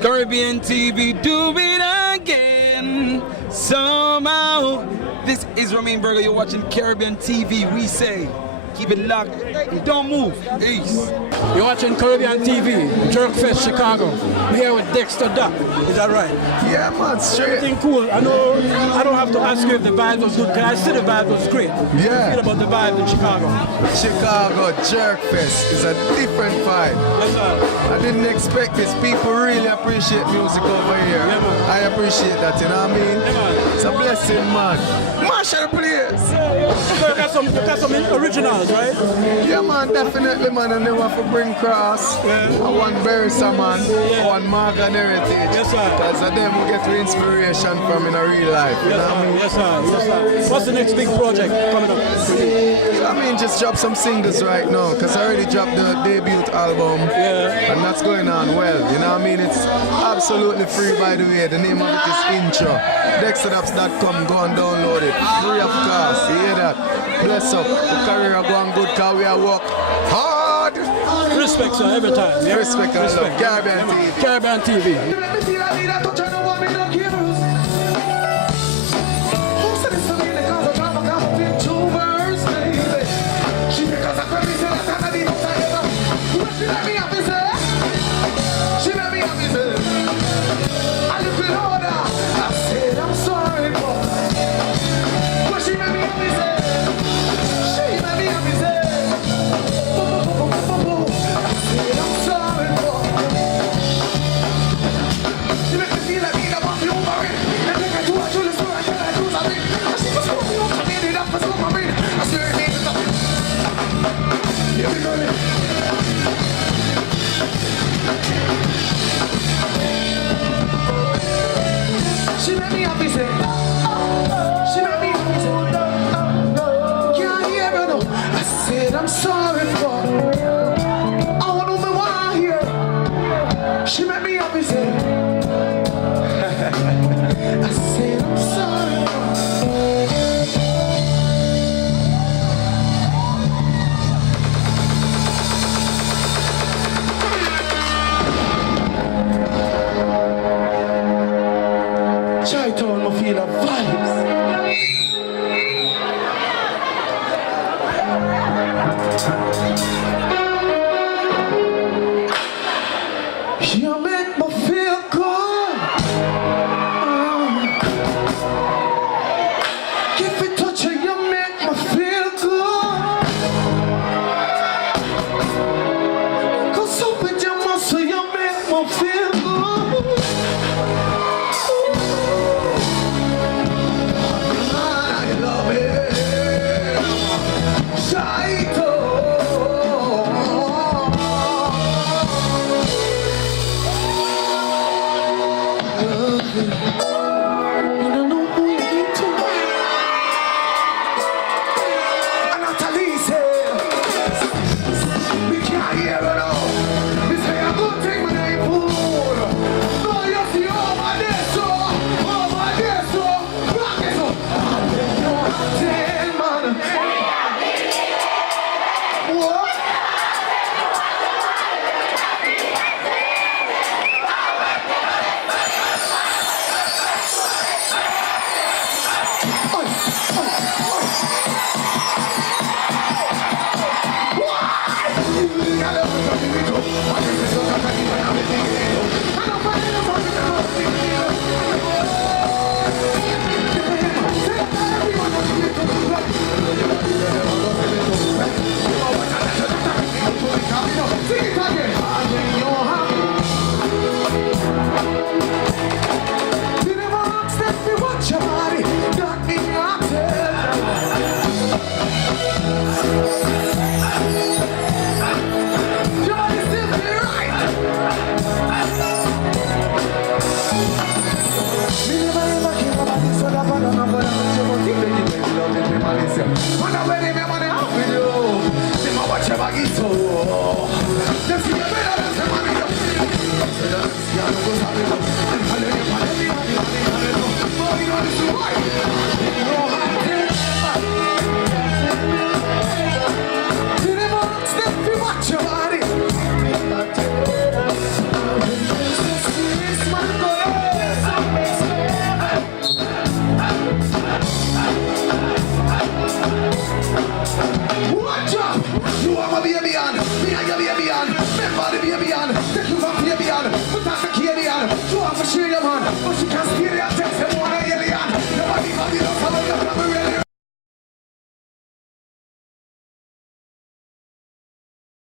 Caribbean TV, do it again. Somehow. This is Romain Burger. You're watching Caribbean TV. We say, keep it locked. Don't move. Peace. You're watching Caribbean TV, Jerkfest Chicago. We're here with Dexta Daps. Is that right? Yeah, man, straight. Everything cool. I know I don't have to ask you if the vibe was good, because I see the vibe was great. Yeah. How do you feel about the vibe in Chicago? Chicago Jerkfest is a different vibe. Yes, sir. I didn't expect this. People really appreciate music over here. Yeah, man. I appreciate that, you know what I mean? Yeah, man. It's a blessing, man. Mash the place. So you got some originals, right? Yeah, man, definitely, man. And they want to bring cross. Yeah. I want Bersa, man. Yeah. I want Morgan Heritage. Yes, sir. Because of them we get inspiration from in a real life. You know what I mean? Yes, sir. Yes, sir. What's the next big project coming up? I mean, just drop some singles right now, because I already dropped the debut album, and that's going on well, you know what I mean? It's absolutely free, by the way. The name of it is Intro. DextaDaps.com, go and download it. Free of cost, you hear that? Bless up, the career going good, because we are work hard. Respect, sir, every time. Yeah? Respect and love. Caribbean TV. Caribbean TV. She made me happy, say. She made me happy, say. Can't hear her, no. I said I'm sorry for. I want to know why I hear. She made me happy, say. I said I'm sorry for. Try to me feel the vibes. You make me feel good. If it touch you, you make me feel good. 'Cause up with your muscle, you make me feel good. Remember the baby on, take you from baby on. Put on the candy on, show off a share your man. But she can't stay